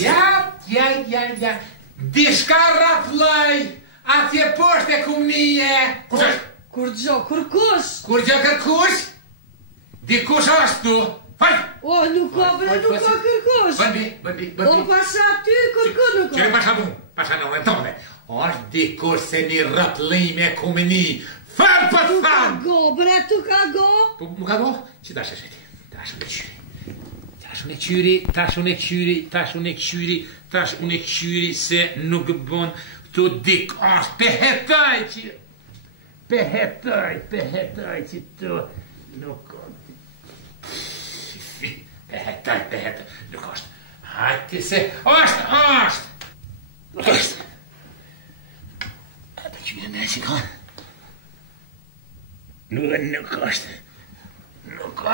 Ja. Dishka raplaj, atje poshtë e kumnije. Kush është? Kur gjo kërkush? Dikush është tu. Faj! O, nuk ka kërkush. Bëndi. O, pasha ty, kërkush nuk ka. Qëre pasha në e tome. Është dikush se një raplime kumni. Fal për fan! Tu ka go? Mu ka go? Që tash e sheti? Tash unë e këshyri se nuk bon këtu dik është pehetaj që pehetaj që të nuk pehetaj nuk është hajti se është ata qyre me që ka nuk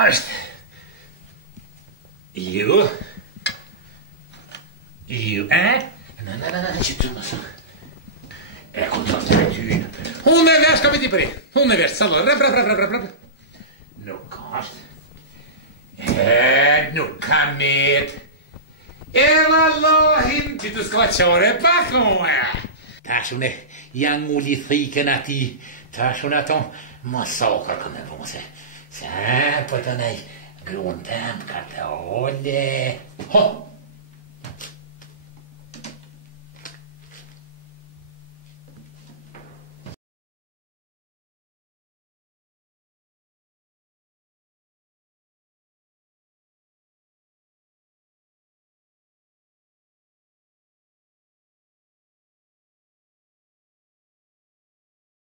është Ju, që të mësë. E këndër të rejtyjnë. Unë me vesh ka me ti përi. Unë me vesh, salon, rep. Nuk është. Nuk ka met. Vallahin, që të skvaqore pak, Tash unë janë mulli thikën ati. Tash unë ato masakër këmë e vëmëse. Se, për të nej, grunë tem ka të ole.